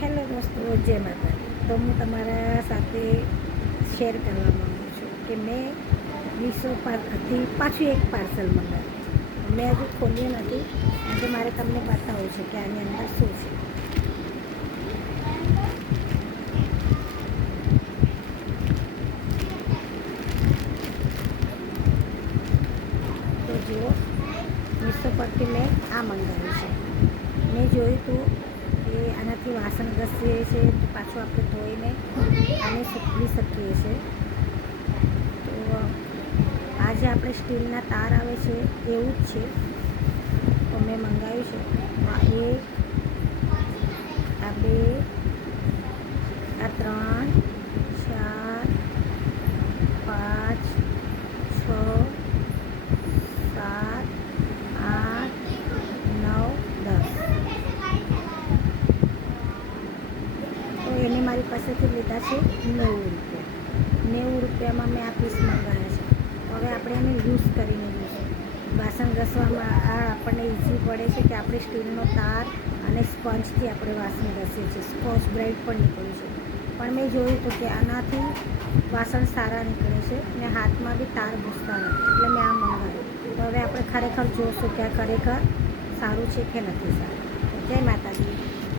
Hello દોસ્તો, જય માતાજી. તો હું તમારા સાથે શેર કરવા માગું છું કે મેં મીશો પરથી પાછું એક પાર્સલ મંગાવ્યું. મેં હજુ ખોલ્યું નથી કારણ કે મારે તમને બતાવવું છે કે આની અંદર શું છે. તો જુઓ, મીશો પરથી મેં આ મંગાવ્યું છે. મેં જોયું હતું કે આનાથી વાસણ ઘસીએ છે તો પાછું આપણે ધોઈને આને સૂકવી શકીએ છીએ. તો આ જે આપણે સ્ટીલના તાર આવે છે એવું જ છે. તો મેં મંગાવ્યું છે. આ એક, આ બે, આ 3, 4, 5, 6, 7, 8, 9, 10. તો એને મારી પાસેથી લીધા છે 90 રૂપિયા. 90 રૂપિયામાં મેં આ પીસ મંગાવ્યા છે. હવે આપણે એને યુઝ કરીને જોઈશું. વાસણ ઘસવામાં આ આપણને ઇઝી પડે છે કે આપણે સ્ટીલનો તાર અને સ્પંજથી આપણે વાસણ ઘસીએ છીએ. સ્કોચ બ્રાઇટ પણ નીકળ્યું છે. પણ મેં જોયું હતું કે આનાથી વાસણ સારા નીકળે છે અને હાથમાં બી તાર ઘૂસતા નથી, એટલે મેં આ મંગાવ્યું. તો હવે આપણે ખરેખર જોઈશું કે આ ખરેખર સારું છે કે નથી સારું. જય માતાજી.